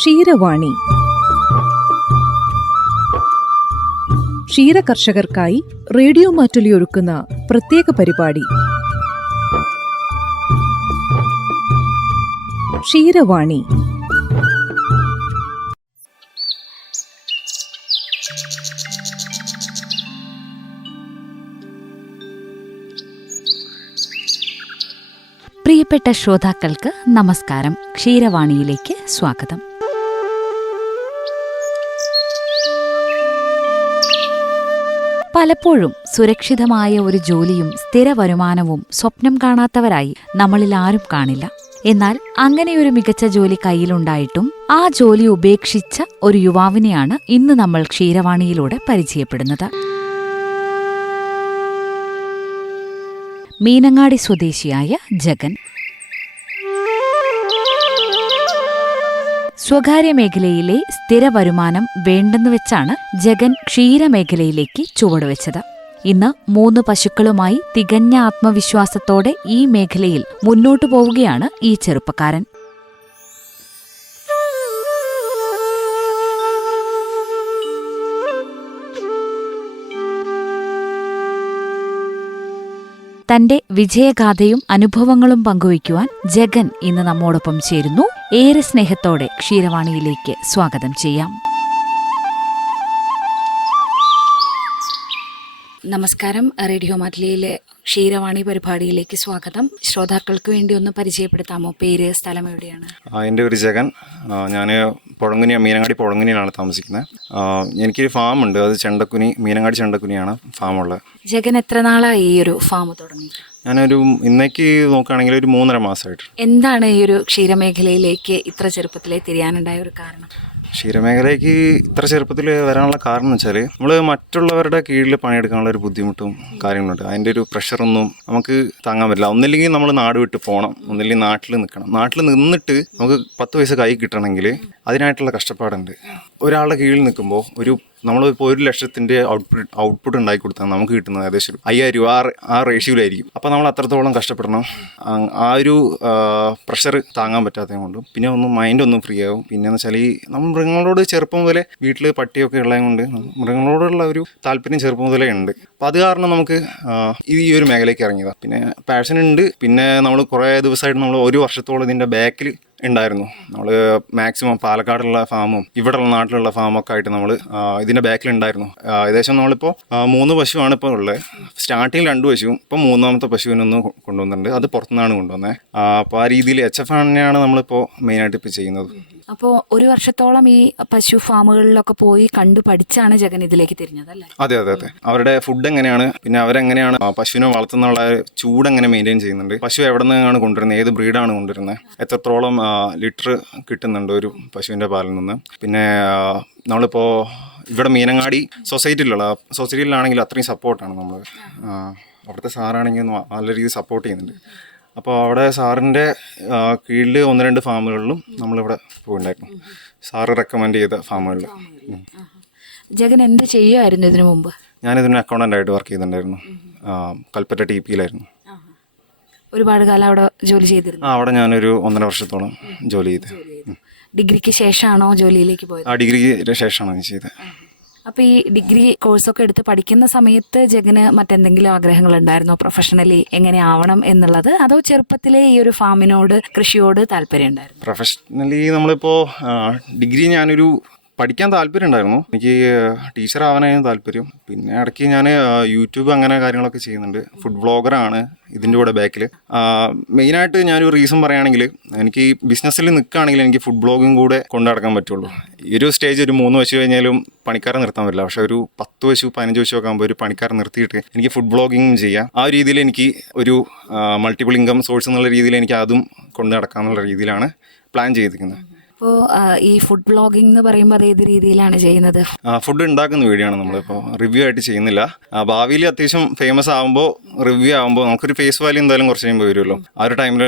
Ksheeravani ക്ഷീരകർഷകർക്കായി radio Mattoli ഒരുക്കുന്ന പ്രത്യേക പരിപാടി ക്ഷീരവാണി. പ്രിയപ്പെട്ട ശ്രോതാക്കൾക്ക് നമസ്കാരം. ക്ഷീരവാണിയിലേക്ക് സ്വാഗതം. പലപ്പോഴും സുരക്ഷിതമായ ഒരു ജോലിയും സ്ഥിര വരുമാനവും സ്വപ്നം കാണാത്തവരായി നമ്മളിൽ ആരും കാണില്ല. എന്നാൽ അങ്ങനെയൊരു മികച്ച ജോലി കയ്യിലുണ്ടായിട്ടും ആ ജോലി ഉപേക്ഷിച്ച ഒരു യുവാവിനെയാണ് ഇന്ന് നമ്മൾ ക്ഷീരവാണിയിലൂടെ പരിചയപ്പെടുന്നത്. മീനങ്ങാടി സ്വദേശിയായ ജഗൻ. സ്വകാര്യ മേഖലയിലെ സ്ഥിര വരുമാനം വേണ്ടെന്നുവെച്ചാണ് ജഗൻ ക്ഷീരമേഖലയിലേക്ക് ചുവടുവെച്ചത്. ഇന്ന് 3 പശുക്കളുമായി തികഞ്ഞ ആത്മവിശ്വാസത്തോടെ ഈ മേഖലയിൽ മുന്നോട്ടു പോവുകയാണ് ഈ ചെറുപ്പക്കാരൻ. തന്റെ വിജയഗാഥയും അനുഭവങ്ങളും പങ്കുവയ്ക്കുവാൻ ജഗൻ ഇന്ന് നമ്മോടൊപ്പം ചേരുന്നു. ഏറെ സ്നേഹത്തോടെ ക്ഷീരവാണിയിലേക്ക് സ്വാഗതം ചെയ്യാം. നമസ്കാരം. റേഡിയോ മാറ്റുലിയിലെ ക്ഷീരവാണി പരിപാടിയിലേക്ക് സ്വാഗതം. ശ്രോതാക്കൾക്ക് വേണ്ടി ഒന്ന് പരിചയപ്പെടുത്താമോ? പേര്, സ്ഥലം എവിടെയാണ്? എൻ്റെ പേര് ജഗൻ. ഞാൻ മീനങ്ങാടി പൊഴങ്ങനിയിലാണ് താമസിക്കുന്നത്. എനിക്കൊരു ഫാം ഉണ്ട്. അത് മീനങ്ങാടി ചെണ്ടക്കുനിയാണ് ഫാമുള്ളത്. ജഗൻ എത്ര നാളായി ഈ ഒരു ഫാം തുടങ്ങി? ഞാനൊരു ഇന്നേക്ക് നോക്കുകയാണെങ്കിൽ ഒരു 3.5 മാസമായിട്ട്. എന്താണ് ഈ ഒരു ക്ഷീരമേഖലയിലേക്ക് ഇത്ര ചെറുപ്പത്തിലേ തിരിയാനുണ്ടായ ഒരു കാരണം? ക്ഷീരമേഖലയ്ക്ക് ഇത്ര ചെറുപ്പത്തിൽ വരാനുള്ള കാരണം എന്ന് വെച്ചാൽ നമ്മൾ മറ്റുള്ളവരുടെ കീഴിൽ പണിയെടുക്കാനുള്ള ഒരു ബുദ്ധിമുട്ടും കാര്യങ്ങളുണ്ട്. അതിൻ്റെ ഒരു പ്രഷറൊന്നും നമുക്ക് താങ്ങാൻ പറ്റില്ല. ഒന്നില്ലെങ്കിൽ നമ്മൾ നാട് വിട്ട് പോകണം, ഒന്നില്ലെങ്കിൽ നാട്ടിൽ നിൽക്കണം. നാട്ടിൽ നിന്നിട്ട് നമുക്ക് 10 പൈസ കൈ കിട്ടണമെങ്കിൽ അതിനായിട്ടുള്ള കഷ്ടപ്പാടുണ്ട്. ഒരാളുടെ കീഴിൽ നിൽക്കുമ്പോൾ നമ്മളിപ്പോൾ 1 ലക്ഷത്തിൻ്റെ ഔട്ട്പുട്ട് ഉണ്ടാക്കി കൊടുത്താൽ നമുക്ക് കിട്ടുന്നത് ഏകദേശം 5,000 രൂപ ആ റേഷ്യോയിലായിരിക്കും. അപ്പോൾ നമ്മൾ അത്രത്തോളം കഷ്ടപ്പെടണം. ആ ഒരു പ്രഷർ താങ്ങാൻ പറ്റാത്തത് കൊണ്ടും പിന്നെ മൈൻഡൊന്നും ഫ്രീ ആവും. പിന്നെയെന്ന് വെച്ചാൽ നമ്മൾ മൃഗങ്ങളോട് ചെറുപ്പം മുതലേ വീട്ടിൽ പട്ടിയൊക്കെ ഉള്ളത് കൊണ്ട് മൃഗങ്ങളോടുള്ള ഒരു താല്പര്യം ചെറുപ്പം മുതലേ ഉണ്ട്. അപ്പോൾ അത് കാരണം നമുക്ക് ഈ ഒരു മേഖലയ്ക്ക് ഇറങ്ങിയതാണ്. പിന്നെ പാഷൻ ഉണ്ട്. പിന്നെ നമ്മൾ കുറേ ദിവസമായിട്ട് നമ്മൾ 1 വർഷത്തോളം ഇതിൻ്റെ ബാക്കിൽ ഉണ്ടായിരുന്നു. നമ്മൾ മാക്സിമം പാലക്കാടുള്ള ഫാമും ഇവിടെയുള്ള നാട്ടിലുള്ള ഫാമൊക്കെ ആയിട്ട് നമ്മൾ ഇതിൻ്റെ ബാക്കിലുണ്ടായിരുന്നു. ഏകദേശം നമ്മളിപ്പോൾ 3 പശുവാണ് ഇപ്പോൾ ഉള്ളത്. സ്റ്റാർട്ടിങ്ങിൽ 2 പശുവും ഇപ്പോൾ 3ാമത്തെ പശുവിനൊന്ന് കൊണ്ടുവന്നിട്ടുണ്ട്. അത് പുറത്തുനിന്നാണ് കൊണ്ടുവന്നത്. അപ്പോൾ ആ രീതിയിൽ HF തന്നെയാണ് നമ്മളിപ്പോൾ മെയിനായിട്ട് ഇപ്പോൾ ചെയ്യുന്നത്. അപ്പോൾ 1 വർഷത്തോളം ഈ പശു ഫാമുകളിലൊക്കെ പോയി കണ്ടു പഠിച്ചാണ് ജഗൻ ഇതിലേക്ക് തിരിഞ്ഞത് അല്ലേ? അതെ. അവരുടെ ഫുഡ് എങ്ങനെയാണ്, പിന്നെ അവരെങ്ങനെയാണ് പശുവിനെ വളർത്തുന്നുള്ള ചൂട് എങ്ങനെ മെയിൻറ്റെയിൻ ചെയ്യുന്നുണ്ട്, പശു എവിടെ നിന്നാണ് കൊണ്ടുവരുന്നത്, ഏത് ബ്രീഡാണ് കൊണ്ടുവരുന്നത്, എത്രത്തോളം ലിറ്റർ കിട്ടുന്നുണ്ട് ഒരു പശുവിൻ്റെ പാലിൽ നിന്ന്. പിന്നെ നമ്മളിപ്പോൾ ഇവിടെ മീനങ്ങാടി സൊസൈറ്റിയിലാണെങ്കിൽ അത്രയും സപ്പോർട്ടാണ് നമ്മൾ. അവിടുത്തെ സാറാണെങ്കിൽ നല്ല രീതിയിൽ സപ്പോർട്ട് ചെയ്യുന്നുണ്ട്. അപ്പോൾ അവിടെ സാറിൻ്റെ കീഴിൽ 1-2 ഫാമുകളിലും നമ്മളിവിടെ പോയിട്ടുണ്ടായിരുന്നു. സാറ് റെക്കമെൻഡ് ചെയ്ത ഫാമുകളിൽ. ജഗൻ എന്ത് ചെയ്യുമായിരുന്നു ഇതിനു മുമ്പ്? ഞാനിതിന് അക്കൗണ്ടൻ്റായിട്ട് വർക്ക് ചെയ്തിട്ടുണ്ടായിരുന്നു. കൽപ്പറ്റ TPയിലായിരുന്നു. ഒരുപാട് കാലം അവിടെ ജോലി ചെയ്തിരുന്നു? അവിടെ ഞാനൊരു 1.5 വർഷത്തോളം ജോലി ചെയ്ത്. ഡിഗ്രിക്ക് ശേഷമാണോ ജോലിയിലേക്ക് പോയത്? ഡിഗ്രിക്ക് ശേഷമാണ് ചെയ്തത്. അപ്പോൾ ഈ ഡിഗ്രി കോഴ്സൊക്കെ എടുത്ത് പഠിക്കുന്ന സമയത്ത് ജഗന് മറ്റെന്തെങ്കിലും ആഗ്രഹങ്ങൾ ഉണ്ടായിരുന്നോ? പ്രൊഫഷണലി എങ്ങനെ ആവണം എന്നുള്ളത്, അതോ ചെറുപ്പത്തിലെ ഈ ഒരു ഫാമിനോട്, കൃഷിയോട് താല്പര്യം ഉണ്ടായിരുന്നു? പ്രൊഫഷണലി നമ്മളിപ്പോൾ ഡിഗ്രി ഞാനൊരു പഠിക്കാൻ താല്പര്യം ഉണ്ടായിരുന്നു. എനിക്ക് ടീച്ചർ ആവാനായിരുന്നു താല്പര്യം. പിന്നെ ഇടയ്ക്ക് ഞാൻ യൂട്യൂബ് അങ്ങനെ കാര്യങ്ങളൊക്കെ ചെയ്യുന്നുണ്ട്. ഫുഡ് വ്ളോഗറാണ് ഇതിൻ്റെ കൂടെ ബാക്കിൽ. മെയിനായിട്ട് ഞാനൊരു റീസൺ പറയുകയാണെങ്കിൽ, എനിക്ക് ബിസിനസ്സിൽ നിൽക്കുകയാണെങ്കിൽ എനിക്ക് ഫുഡ് വ്ളോഗും കൂടെ കൊണ്ടു നടക്കാൻ പറ്റുള്ളൂ. ഈ ഒരു സ്റ്റേജ് ഒരു 3 പശു കഴിഞ്ഞാലും പണിക്കാരെ നിർത്താൻ പറ്റില്ല. പക്ഷേ ഒരു 10 പശു 15 പശു ഒക്കെ ആകുമ്പോൾ ഒരു പണിക്കാരെ നിർത്തിയിട്ട് എനിക്ക് ഫുഡ് വ്ളോഗിങ്ങും ചെയ്യാം. ആ ഒരു രീതിയിൽ എനിക്ക് ഒരു മൾട്ടിപ്പിൾ ഇൻകം സോഴ്സ് എന്നുള്ള രീതിയിൽ എനിക്ക് അതും കൊണ്ടു നടക്കാമെന്നുള്ള രീതിയിലാണ് പ്ലാൻ ചെയ്തിരിക്കുന്നത്. അപ്പോൾ ഈ ഫുഡ് വ്ളോഗിംഗ് എന്ന് പറയുമ്പോൾ അത് ഏത് രീതിയിലാണ് ചെയ്യുന്നത്? ഫുഡ് ഉണ്ടാക്കുന്ന വീഡിയോ ആണ് നമ്മളിപ്പോൾ. റിവ്യൂ ആയിട്ട് ചെയ്യുന്നില്ല. ഭാവിയിൽ അത്യാവശ്യം ഫേമസ് ആകുമ്പോൾ റിവ്യൂ ആകുമ്പോൾ നമുക്കൊരു ഫേസ് വാല്യൂ എന്തായാലും കുറച്ച് കഴിയുമ്പോൾ വരുമല്ലോ. ആ ഒരു ടൈമിൽ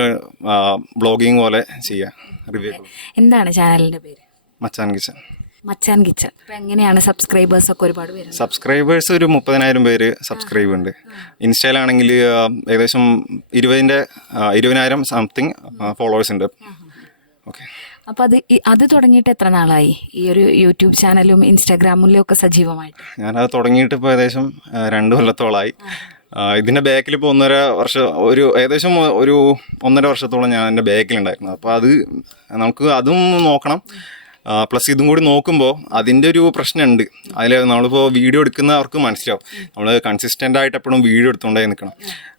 വ്ളോഗിങ് പോലെ ചെയ്യാം. റിവ്യൂ. എന്താണ് ചാനലിൻ്റെ പേര്? മച്ചാൻ കിച്ചൻ. മച്ചാൻ കിച്ചൻ. അപ്പോൾ എങ്ങനെയാണ് സബ്സ്ക്രൈബേഴ്സ് ഒക്കെ? ഒരുപാട് പേര്. സബ്സ്ക്രൈബേഴ്സ് ഒരു 30,000 പേര് സബ്സ്ക്രൈബ് ഉണ്ട്. ഇൻസ്റ്റയിലാണെങ്കിൽ ഏകദേശം 20,000 സംതിങ് ഫോളോവേഴ്സ് ഉണ്ട്. ഓക്കെ. അപ്പൊ അത് തുടങ്ങിയിട്ട് എത്ര നാളായി, ഈ ഒരു യൂട്യൂബ് ചാനലും ഇൻസ്റ്റാഗ്രാമിലും ഒക്കെ സജീവമായിട്ട്? ഞാനത് തുടങ്ങിയിട്ട് ഇപ്പോൾ ഏകദേശം 2 കൊല്ലത്തോളമായി. ഇതിൻ്റെ ബാക്കിൽ ഇപ്പോൾ ഏകദേശം ഒരു 1.5 വർഷത്തോളം ഞാൻ എൻ്റെ ബാക്കിലുണ്ടായിരുന്നു. അപ്പോൾ അത് നമുക്ക് അതും നോക്കണം, പ്ലസ് ഇതും കൂടി നോക്കുമ്പോൾ അതിൻ്റെ ഒരു പ്രശ്നമുണ്ട്. അതിൽ നമ്മളിപ്പോൾ വീഡിയോ എടുക്കുന്നവർക്ക് മനസ്സിലാവും, നമ്മൾ കൺസിസ്റ്റൻ്റ് ആയിട്ട് എപ്പോഴും വീഡിയോ എടുത്തുകൊണ്ടേ നിൽക്കണം.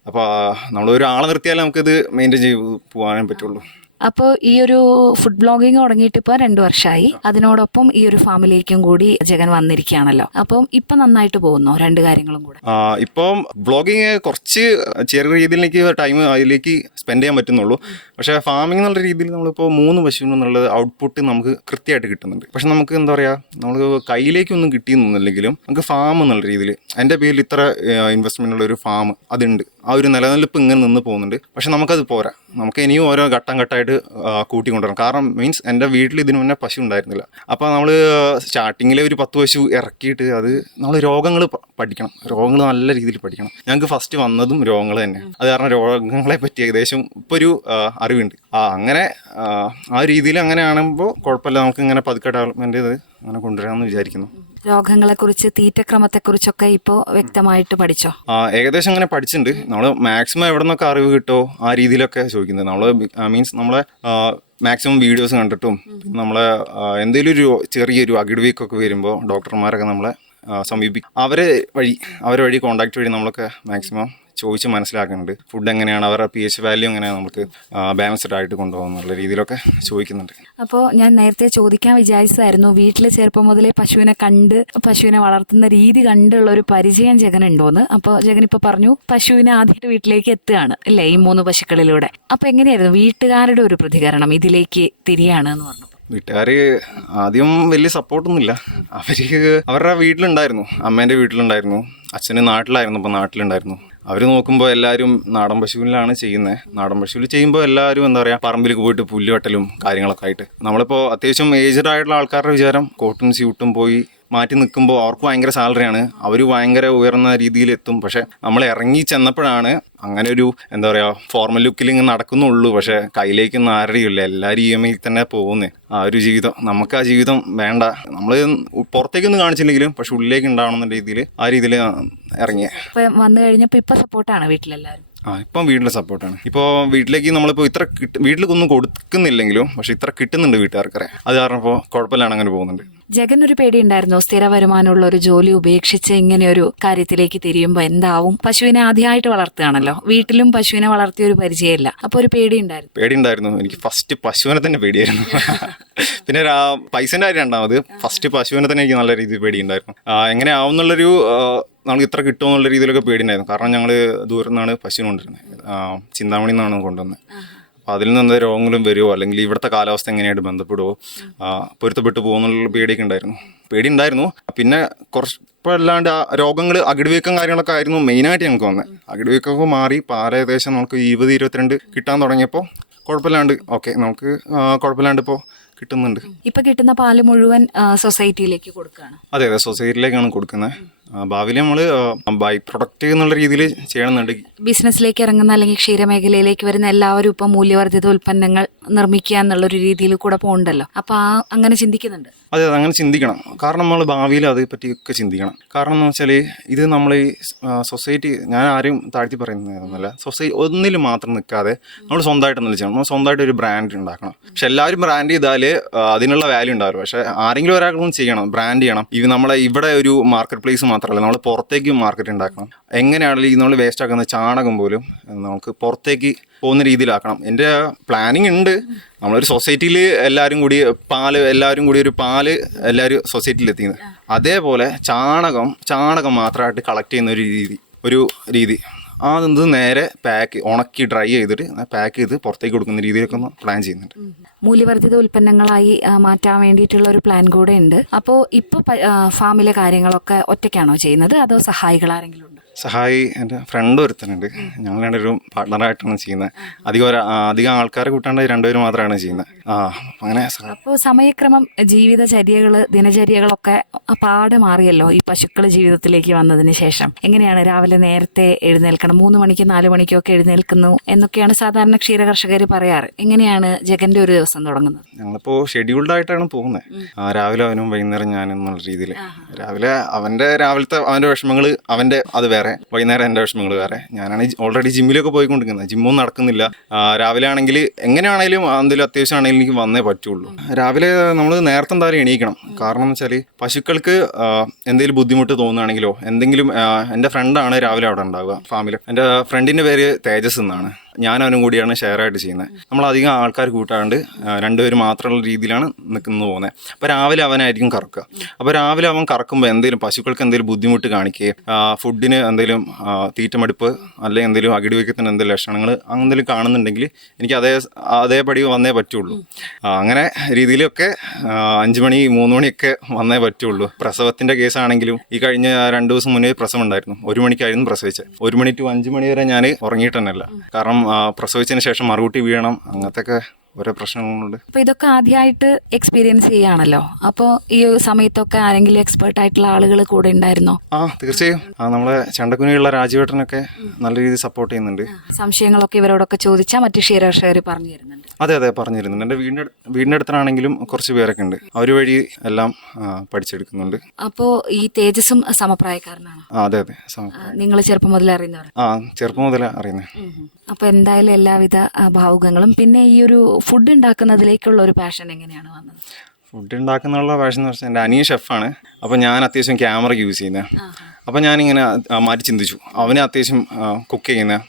അപ്പോൾ നമ്മൾ ഒരാളെ നിർത്തിയാലേ നമുക്കിത് മെയിൻറ്റെയിൻ ചെയ്ത് പോകാനേ പറ്റുള്ളൂ. അപ്പോൾ ഈ ഒരു ഫുഡ് ബ്ലോഗിങ് തുടങ്ങിയിട്ട് ഇപ്പോൾ 2 വർഷമായി. അതിനോടൊപ്പം ഈ ഒരു ഫാമിലേക്കും കൂടി ജഗൻ വന്നിരിക്കുകയാണല്ലോ. അപ്പം ഇപ്പൊ നന്നായിട്ട് പോകുന്നു 2 കാര്യങ്ങളും കൂടെ? ഇപ്പം ബ്ലോഗിങ് കുറച്ച് ചെറിയ രീതിയിലേക്ക് ടൈം അതിലേക്ക് സ്പെൻഡ് ചെയ്യാൻ പറ്റുന്നുള്ളൂ. പക്ഷേ ഫാമിംഗ് എന്നുള്ള രീതിയിൽ നമ്മളിപ്പോൾ 3 പശുവിന് എന്നുള്ള ഔട്ട്പുട്ട് നമുക്ക് കൃത്യമായിട്ട് കിട്ടുന്നുണ്ട്. പക്ഷെ നമുക്ക് എന്താ പറയുക, നമ്മൾ കയ്യിലേക്കൊന്നും കിട്ടിയെന്നില്ലെങ്കിലും നമുക്ക് ഫാം എന്നുള്ള രീതിയിൽ എൻ്റെ പേരിൽ ഇത്ര ഇൻവെസ്റ്റ്മെൻ്റ് ഉള്ള ഒരു ഫാം അതുണ്ട്. ആ ഒരു നിലനിൽപ്പ് ഇങ്ങനെ നിന്ന് പോകുന്നുണ്ട്. പക്ഷെ നമുക്കത് പോരാ, നമുക്ക് ഇനിയും ഓരോ ഘട്ടമായിട്ട് കൂട്ടിക്കൊണ്ടുവരണം. കാരണം മീൻസ് എൻ്റെ വീട്ടിൽ ഇതിനു മുന്നേ പശു ഉണ്ടായിരുന്നില്ല. അപ്പോൾ നമ്മൾ സ്റ്റാർട്ടിങ്ങിലെ ഒരു 10 പശു ഇറക്കിയിട്ട് അത് നമ്മൾ രോഗങ്ങൾ പഠിക്കണം, രോഗങ്ങൾ നല്ല രീതിയിൽ പഠിക്കണം. ഞങ്ങൾക്ക് ഫസ്റ്റ് വന്നതും രോഗങ്ങൾ തന്നെ. അത് കാരണം രോഗങ്ങളെ പറ്റി ഏകദേശം ഇപ്പോൾ ഒരു അറിവുണ്ട്. അങ്ങനെ ആ രീതിയിൽ അങ്ങനെ ആകുമ്പോൾ കുഴപ്പമില്ല, നമുക്ക് ഇങ്ങനെ പതുക്കെ ഡെവലപ്മെൻറ്റ് ചെയ്ത് അങ്ങനെ കൊണ്ടുവരാമെന്ന് വിചാരിക്കുന്നു. രോഗങ്ങളെക്കുറിച്ച്, തീറ്റക്രമത്തെക്കുറിച്ചൊക്കെ ഇപ്പോൾ വ്യക്തമായിട്ട് പഠിച്ചോ? ഏകദേശം അങ്ങനെ പഠിച്ചിട്ടുണ്ട്. നമ്മൾ മാക്സിമം എവിടെ നിന്നൊക്കെ അറിവ് കിട്ടോ ആ രീതിയിലൊക്കെ ചോദിക്കുന്നത്. നമ്മൾ മീൻസ് നമ്മളെ മാക്സിമം വീഡിയോസ് കണ്ടിട്ടും നമ്മളെ എന്തെങ്കിലും ഒരു ചെറിയൊരു അകിട് വീക്കൊക്കെ വരുമ്പോൾ ഡോക്ടർമാരൊക്കെ നമ്മളെ സമീപിക്കും. അവരെ വഴി കോൺടാക്ട് വഴി നമ്മളൊക്കെ മാക്സിമം ചോദിച്ച് മനസ്സിലാക്കുന്നുണ്ട്. ഫുഡ് എങ്ങനെയാണ്, അവരുടെ pH വാല്യൂ എങ്ങനെയാണ് നമുക്ക് ബാലൻസ്ഡ് ആയിട്ട് കൊണ്ടുപോകുന്നുള്ള രീതിയിലൊക്കെ ചോദിക്കുന്നുണ്ട്. അപ്പോൾ ഞാൻ നേരത്തെ ചോദിക്കാൻ വിചാരിച്ചതായിരുന്നു, വീട്ടിൽ ചെറുപ്പം മുതലേ പശുവിനെ വളർത്തുന്ന രീതി കണ്ടുള്ള ഒരു പരിചയം ജഗനുണ്ടോന്ന്. അപ്പോൾ ജഗൻ ഇപ്പോൾ പറഞ്ഞു പശുവിനെ ആദ്യമായിട്ട് വീട്ടിലേക്ക് എത്തുകയാണ് അല്ലേ ഈ 3 പശുക്കളിലൂടെ. അപ്പോൾ എങ്ങനെയായിരുന്നു വീട്ടുകാരുടെ ഒരു പ്രതികരണം ഇതിലേക്ക് തിരിയാണ് എന്ന് പറഞ്ഞു? വീട്ടുകാർ ആദ്യം വലിയ സപ്പോർട്ടൊന്നുമില്ല. അവരുടെ വീട്ടിലുണ്ടായിരുന്നു, അമ്മേൻ്റെ വീട്ടിലുണ്ടായിരുന്നു, അച്ഛന് നാട്ടിലായിരുന്നു. ഇപ്പോൾ നാട്ടിലുണ്ടായിരുന്നു. അവർ നോക്കുമ്പോൾ എല്ലാവരും നാടൻ പശുവിലാണ് ചെയ്യുന്നത്. നാടൻ പശുവിൽ ചെയ്യുമ്പോൾ എല്ലാവരും എന്താ പറയുക, പറമ്പിലേക്ക് പോയിട്ട് പുല്ല് വെട്ടലും കാര്യങ്ങളൊക്കെ ആയിട്ട്. നമ്മളിപ്പോൾ അത്യാവശ്യം ഏജ്ഡ് ആയിട്ടുള്ള ആൾക്കാരുടെ വിചാരം കോട്ടും സ്യൂട്ടും പോയി മാറ്റി നിൽക്കുമ്പോൾ അവർക്ക് ഭയങ്കര സാലറിയാണ്, അവർ ഭയങ്കര ഉയർന്ന രീതിയിലെത്തും. പക്ഷെ നമ്മൾ ഇറങ്ങി ചെന്നപ്പോഴാണ് അങ്ങനെ ഒരു എന്താ പറയുക ഫോർമൽ ലുക്കിൽ ഇങ്ങനെ നടക്കുന്നുള്ളൂ. പക്ഷെ കയ്യിലേക്കൊന്നും ആരുടെയില്ല, എല്ലാവരും EMI തന്നെ പോകുന്നത്. ആ ഒരു ജീവിതം നമുക്ക് ആ ജീവിതം വേണ്ട. നമ്മൾ പുറത്തേക്കൊന്നും കാണിച്ചില്ലെങ്കിലും പക്ഷെ ഉള്ളിലേക്ക് ഉണ്ടാവണമെന്ന രീതിയിൽ ആ രീതിയിൽ ഇറങ്ങിയ വന്നു കഴിഞ്ഞപ്പോൾ ഇപ്പം സപ്പോർട്ടാണ് വീട്ടിലെല്ലാവരും? ഇപ്പം വീട്ടിലെ സപ്പോർട്ടാണ്. ഇപ്പോൾ വീട്ടിലേക്ക് നമ്മളിപ്പോൾ വീട്ടിലേക്കൊന്നും കൊടുക്കുന്നില്ലെങ്കിലും പക്ഷെ ഇത്ര കിട്ടുന്നുണ്ട് വീട്ടുകാർക്കറിയാം. അത് കാരണം ഇപ്പോൾ കുഴപ്പമില്ലാണ് അങ്ങനെ പോകുന്നുണ്ട്. ജഗൻ ഒരു പേടി ഉണ്ടായിരുന്നോ, സ്ഥിര വരുമാനമുള്ള ഒരു ജോലി ഉപേക്ഷിച്ച് ഇങ്ങനെ ഒരു കാര്യത്തിലേക്ക് തിരിയുമ്പോൾ എന്താവും? പശുവിനെ ആദ്യമായിട്ട് വളർത്തുകയാണല്ലോ, വീട്ടിലും പശുവിനെ വളർത്തിയ ഒരു പരിചയമില്ല. അപ്പോൾ ഒരു പേടിയുണ്ടായിരുന്നു. എനിക്ക് ഫസ്റ്റ് പശുവിനെ തന്നെ പേടിയായിരുന്നു. പിന്നെ പൈസൻ്റെ കാര്യം രണ്ടാമത്. ഫസ്റ്റ് പശുവിനെ തന്നെ എനിക്ക് നല്ല രീതിയിൽ പേടിയുണ്ടായിരുന്നു. എങ്ങനെ ആവുന്നുള്ളൊരു നമുക്ക് ഇത്ര കിട്ടുമെന്നുള്ള രീതിയിലൊക്കെ പേടിയുണ്ടായിരുന്നു. കാരണം ഞങ്ങൾ ദൂരം നിന്നാണ് പശുവിനെ കൊണ്ടുവരുന്നത്, ചിന്താമണി നിന്നാണ് കൊണ്ടുവന്നത്. അപ്പോൾ അതിൽ നിന്ന് രോഗങ്ങളും വരുമോ അല്ലെങ്കിൽ ഇവിടുത്തെ കാലാവസ്ഥ എങ്ങനെയായിട്ട് ബന്ധപ്പെടുമോ, പൊരുത്തപ്പെട്ടു പോകുന്നുള്ള പേടി ഉണ്ടായിരുന്നു. പിന്നെ കുറച്ചല്ലാണ്ട് രോഗങ്ങൾ അകിടുവീക്കം കാര്യങ്ങളൊക്കെ ആയിരുന്നു മെയിനായിട്ട് ഞങ്ങൾക്ക് വന്നത്. അകിടുവീക്കമൊക്കെ മാറി പാൽ ഏകദേശം നമുക്ക് 20-22 കിട്ടാൻ തുടങ്ങിയപ്പോൾ കുഴപ്പമില്ലാണ്ട് നമുക്ക് കുഴപ്പമില്ലാണ്ട് ഇപ്പോൾ കിട്ടുന്നുണ്ട്. ഇപ്പം കിട്ടുന്ന പാല് മുഴുവൻ സൊസൈറ്റിയിലേക്ക് കൊടുക്കുകയാണ്? അതെ, സൊസൈറ്റിയിലേക്കാണ് കൊടുക്കുന്നത്. ഭാവിയിൽ നമ്മൾ ബൈ പ്രൊഡക്റ്റ് എന്നുള്ള രീതിയിൽ ചെയ്യണമെന്നുണ്ട്. ബിസിനസ്സിലേക്ക് ഇറങ്ങുന്ന അല്ലെങ്കിൽ ക്ഷീരമേഖലയിലേക്ക് വരുന്ന എല്ലാവരും ഇപ്പം മൂല്യവർദ്ധിത ഉൽപ്പന്നങ്ങൾ നിർമ്മിക്കുക എന്നുള്ളൊരു രീതിയിൽ കൂടെ പോകുന്നുണ്ടല്ലോ. അപ്പം അങ്ങനെ ചിന്തിക്കുന്നുണ്ട്? അതെ, അങ്ങനെ ചിന്തിക്കണം. കാരണം നമ്മൾ ഭാവിയിൽ അതേ പറ്റിയൊക്കെ ചിന്തിക്കണം. കാരണം എന്ന് വെച്ചാൽ ഇത് നമ്മൾ ഈ സൊസൈറ്റി, ഞാൻ ആരും താഴ്ത്തി പറയുന്നതൊന്നുമല്ല, സൊസൈറ്റി ഒന്നിൽ മാത്രം നിൽക്കാതെ നമ്മൾ സ്വന്തമായിട്ട് എന്തെങ്കിലും ചെയ്യണം. നമ്മൾ സ്വന്തമായിട്ട് ഒരു ബ്രാൻഡ് ഉണ്ടാക്കണം. പക്ഷെ എല്ലാവരും ബ്രാൻഡ് ചെയ്താൽ അതിനുള്ള വാല്യൂ ഉണ്ടാവില്ല. പക്ഷെ ആരെങ്കിലും ഒരാൾക്കും ചെയ്യണം, ബ്രാൻഡ് ചെയ്യണം. നമ്മളെ ഇവിടെ ഒരു മാർക്കറ്റ് പ്ലേസ് മാത്രമല്ല, നമ്മൾ പുറത്തേക്ക് മാർക്കറ്റ് ഉണ്ടാക്കണം. എങ്ങനെയാണെങ്കിലും നമ്മൾ വേസ്റ്റ് ആക്കുന്ന ചാണകം പോലും നമുക്ക് പുറത്തേക്ക് പോകുന്ന രീതിയിലാക്കണം. എൻ്റെ പ്ലാനിങ് ഉണ്ട്. നമ്മളൊരു സൊസൈറ്റിയിൽ എല്ലാവരും കൂടി ഒരു പാല് എല്ലാവരും സൊസൈറ്റിയിൽ എത്തിക്കുന്നത്. അതേപോലെ ചാണകം മാത്രമായിട്ട് കളക്ട് ചെയ്യുന്ന ഒരു രീതി അതെന്ത് നേരെ ഉണക്കി ഡ്രൈ ചെയ്തിട്ട് പാക്ക് ചെയ്ത് പുറത്തേക്ക് കൊടുക്കുന്ന രീതിയിലൊക്കെ ഒന്ന് പ്ലാൻ ചെയ്യുന്നുണ്ട്. മൂല്യവർദ്ധിത ഉൽപ്പന്നങ്ങളായി മാറ്റാൻ വേണ്ടിയിട്ടുള്ള ഒരു പ്ലാൻ കൂടെ ഉണ്ട്. അപ്പോൾ ഇപ്പോൾ ഫാമിലെ കാര്യങ്ങളൊക്കെ ഒറ്റയ്ക്കാണോ ചെയ്യുന്നത്, അതോ സഹായികൾ ആരെങ്കിലും ഉണ്ടോ? സഹായി എൻ്റെ ഫ്രണ്ട് ഒരുത്തനുണ്ട്. ഞങ്ങൾ രണ്ടുപേരും പാർട്ട്ണറായിട്ടാണ് ചെയ്യുന്നത്. അധികം ആൾക്കാരെ കൂട്ടാണ്ട് രണ്ടുപേരും മാത്രമാണ് ചെയ്യുന്നത്. അങ്ങനെ അപ്പോൾ സമയക്രമം, ജീവിതചര്യകള്, ദിനചര്യകളൊക്കെ പാടെ മാറിയല്ലോ ഈ പശുക്കൾ ജീവിതത്തിലേക്ക് വന്നതിന് ശേഷം. എങ്ങനെയാണ് രാവിലെ നേരത്തെ എഴുന്നേൽക്കണം, 3 മണിക്ക് 4 മണിക്കൊക്കെ എഴുന്നേൽക്കുന്നു എന്നൊക്കെയാണ് സാധാരണ ക്ഷീരകർഷകർ പറയാറ്. എങ്ങനെയാണ് ജഗന്റെ ഒരു ദിവസം തുടങ്ങുന്നത്? ഞങ്ങളിപ്പോൾ ഷെഡ്യൂൾഡ് ആയിട്ടാണ് പോകുന്നത്. രാവിലെ അവനും വൈകുന്നേരം ഞാനും എന്നുള്ള രീതിയിൽ. രാവിലെ രാവിലത്തെ അവൻ്റെ വിഷമങ്ങൾ അവൻ്റെ അത് വേറെ, വൈകുന്നേരം എൻ്റെ വിഷമങ്ങൾ വേറെ. ഞാനാണ് ഓൾറെഡി ജിമ്മിലൊക്കെ പോയിക്കൊണ്ടിരിക്കുന്നത്. ജിമ്മൊന്നും നടക്കുന്നില്ല. രാവിലെ ആണെങ്കിൽ എങ്ങനെയാണെങ്കിലും എന്തെങ്കിലും അത്യാവശ്യം ആണെങ്കിലും എനിക്ക് വന്നേ പറ്റുള്ളൂ. രാവിലെ നമ്മൾ നേരത്തെ എന്തായാലും എണീക്കണം. കാരണം എന്ന് വെച്ചാൽ പശുക്കൾക്ക് എന്തെങ്കിലും ബുദ്ധിമുട്ട് തോന്നുകയാണെങ്കിലോ എന്തെങ്കിലും, എൻ്റെ ഫ്രണ്ടാണ് രാവിലെ അവിടെ ഉണ്ടാവുക ഫാമിൽ. എൻ്റെ ഫ്രണ്ടിൻ്റെ പേര് തേജസ് എന്നാണ്. ഞാനവനും കൂടിയാണ് ഷെയറായിട്ട് ചെയ്യുന്നത്. നമ്മളധികം ആൾക്കാർ കൂട്ടാണ്ട് രണ്ടുപേരും മാത്രമുള്ള രീതിയിലാണ് നിൽക്കുന്നത് പോകുന്നത്. അപ്പോൾ രാവിലെ അവനായിരിക്കും കറക്കുക. അപ്പോൾ രാവിലെ അവൻ കറക്കുമ്പോൾ എന്തെങ്കിലും പശുക്കൾക്ക് എന്തെങ്കിലും ബുദ്ധിമുട്ട് കാണിക്കുകയും ഫുഡിന് എന്തെങ്കിലും തീറ്റമടുപ്പ് അല്ലെങ്കിൽ എന്തെങ്കിലും അകിടിവയ്ക്കത്തിന് എന്തെങ്കിലും ലക്ഷണങ്ങൾ എന്തെങ്കിലും കാണുന്നുണ്ടെങ്കിൽ എനിക്ക് അതേപടി വന്നേ പറ്റുള്ളൂ. അങ്ങനെ രീതിയിലൊക്കെ 5 മണി 3 മണിയൊക്കെ വന്നേ പറ്റുള്ളൂ. പ്രസവത്തിൻ്റെ കേസാണെങ്കിലും ഈ കഴിഞ്ഞ 2 ദിവസം മുന്നേ പ്രസവം ഉണ്ടായിരുന്നു. 1 മണിക്കായിരുന്നു പ്രസവിച്ചത്. 1 മണി to 5 മണി വരെ ഞാൻ ഉറങ്ങിയിട്ടല്ല. കാരണം പ്രസവിച്ചതിന് ശേഷം മറുകുട്ടി വീഴണം, അങ്ങനത്തെ ഓരോ പ്രശ്നങ്ങളുണ്ട്. അപ്പൊ ഇതൊക്കെ ആദ്യമായിട്ട് എക്സ്പീരിയൻസ് ചെയ്യാണല്ലോ. അപ്പോൾ ഈ സമയത്തൊക്കെ ആരെങ്കിലും എക്സ്പേർട്ട് ആയിട്ടുള്ള ആളുകൾ കൂടെ ഉണ്ടായിരുന്നോ? തീർച്ചയായും. നമ്മളെ ചണ്ടക്കുനിയുള്ള രാജുവേട്ടനൊക്കെ നല്ല രീതിയിൽ സപ്പോർട്ട് ചെയ്യുന്നുണ്ട്. സംശയങ്ങളൊക്കെ ഇവരോടൊക്കെ ചോദിച്ചാൽ മറ്റു ക്ഷീരകർഷകർ പറഞ്ഞു തരുന്നുണ്ട്. അതെ പറഞ്ഞിരുന്നുണ്ട്. എൻ്റെ വീടിൻ്റെ അടുത്താണെങ്കിലും കുറച്ച് പേരൊക്കെ ഉണ്ട്. അവർ വഴി എല്ലാം പഠിച്ചെടുക്കുന്നുണ്ട്. അപ്പോൾ ഈ തേജസും സമപ്രായക്കാരനാണോ? അതെ. നിങ്ങൾ ചെറുപ്പം മുതലേ അറിയുന്നവർ? ചെറുപ്പം മുതലേ അറിയുന്നത്. അപ്പൊ എന്തായാലും എല്ലാവിധ ഭാവുകങ്ങളും. പിന്നെ ഈ ഒരു ഫുഡ് ഉണ്ടാക്കുന്നതിലേക്കുള്ള ഒരു പാഷൻ എങ്ങനെയാണ് വന്നത്? ഫുഡ് ഉണ്ടാക്കുന്നുള്ള പാഷൻ എന്ന് വെച്ചാൽ എൻ്റെ അനിയൻ ഷെഫാണ്. അപ്പോൾ ഞാൻ അത്യാവശ്യം ക്യാമറ യൂസ് ചെയ്യുന്നത്. അപ്പോൾ ഞാനിങ്ങനെ മാറ്റി ചിന്തിച്ചു, അവന് അത്യാവശ്യം കുക്ക് ചെയ്യുന്നത്,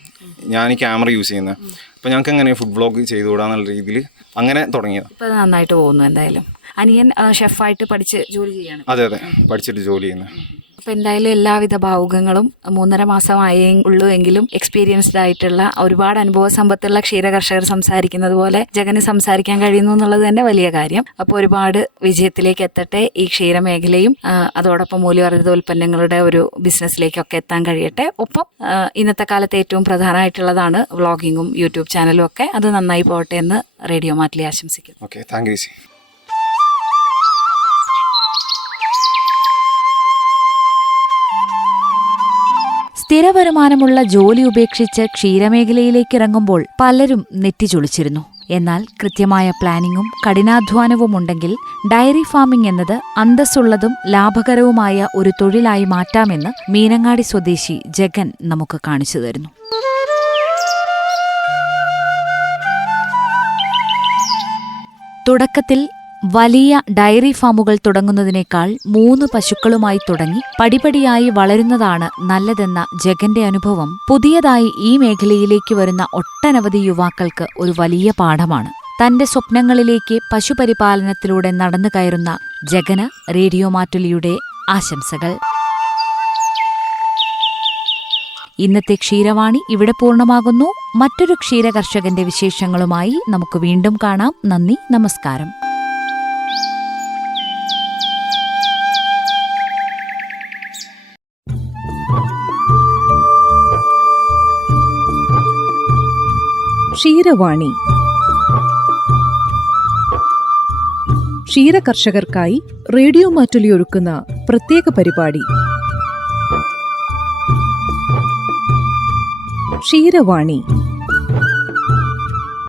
ഞാൻ ഈ ക്യാമറ യൂസ് ചെയ്യുന്നത്. അപ്പോൾ ഞങ്ങൾക്ക് എങ്ങനെ ഫുഡ് വ്ളോഗ് ചെയ്തുകൂടാന്നുള്ള രീതിയിൽ അങ്ങനെ തുടങ്ങിയത്. ഇപ്പോൾ നന്നായിട്ട് പോകുന്നു. എന്തായാലും അനിയൻ ഷെഫായിട്ട് പഠിച്ച് ജോലി ചെയ്യാണ്? അതെ പഠിച്ചിട്ട് ജോലി ചെയ്യുന്നത്. അപ്പോൾ എന്തായാലും എല്ലാവിധ ഭാവുകങ്ങളും. 3.5 മാസമായേ ഉള്ളൂ എങ്കിലും എക്സ്പീരിയൻസ്ഡ് ആയിട്ടുള്ള ഒരുപാട് അനുഭവ സമ്പത്തുള്ള ക്ഷീരകർഷകർ സംസാരിക്കുന്നത് പോലെ ജഗന് സംസാരിക്കാൻ കഴിയുന്നു എന്നുള്ളത് തന്നെ വലിയ കാര്യം. അപ്പോൾ ഒരുപാട് വിജയത്തിലേക്ക് എത്തട്ടെ ഈ ക്ഷീരമേഖലയും. അതോടൊപ്പം മൂല്യവർദ്ധിത ഉൽപ്പന്നങ്ങളുടെ ഒരു ബിസിനസ്സിലേക്കൊക്കെ എത്താൻ കഴിയട്ടെ. ഒപ്പം ഇന്നത്തെ കാലത്ത് ഏറ്റവും പ്രധാനമായിട്ടുള്ളതാണ് വ്ളോഗിങ്ങും യൂട്യൂബ് ചാനലും ഒക്കെ. അത് നന്നായി പോകട്ടെ എന്ന് റേഡിയോ മാറ്റിലി ആശംസിക്കുന്നു. Okay, thank you. സ്ഥിര വരുമാനമുള്ള ജോലി ഉപേക്ഷിച്ച് ക്ഷീരമേഖലയിലേക്ക് ഇറങ്ങുമ്പോൾ പലരും നെറ്റിചൊളിച്ചിരുന്നു. എന്നാൽ കൃത്യമായ പ്ലാനിങ്ങും കഠിനാധ്വാനവും ഉണ്ടെങ്കിൽ ഡയറി ഫാമിംഗ് എന്നത് അന്തസ്സുള്ളതും ലാഭകരവുമായ ഒരു തൊഴിലായി മാറ്റാമെന്ന് മീനങ്ങാടി സ്വദേശി ജഗൻ നമുക്ക് കാണിച്ചു തരുന്നു. തുടക്കത്തിൽ വലിയ ഡയറി ഫാമുകൾ തുടങ്ങുന്നതിനേക്കാൾ 3 പശുക്കളുമായി തുടങ്ങി പടിപടിയായി വളരുന്നതാണ് നല്ലതെന്ന ജഗന്റെ അനുഭവം പുതിയതായി ഈ മേഖലയിലേക്ക് വരുന്ന ഒട്ടനവധി യുവാക്കൾക്ക് ഒരു വലിയ പാഠമാണ്. തന്റെ സ്വപ്നങ്ങളിലേക്ക് പശുപരിപാലനത്തിലൂടെ നടന്നു കയറുന്ന ജഗന് റേഡിയോ മാറ്റുലിയുടെ ആശംസകൾ. ഇന്നത്തെ ക്ഷീരവാണി ഇവിടെ പൂർണ്ണമാകുന്നു. മറ്റൊരു ക്ഷീരകർഷകന്റെ വിശേഷങ്ങളുമായി നമുക്ക് വീണ്ടും കാണാം. നന്ദി, നമസ്കാരം. ക്ഷീരവാണി ക്ഷീരകർഷകർക്കായി റേഡിയോ മാറ്റുലി ഒരുക്കുന്ന പ്രത്യേക പരിപാടി. ക്ഷീരവാണി.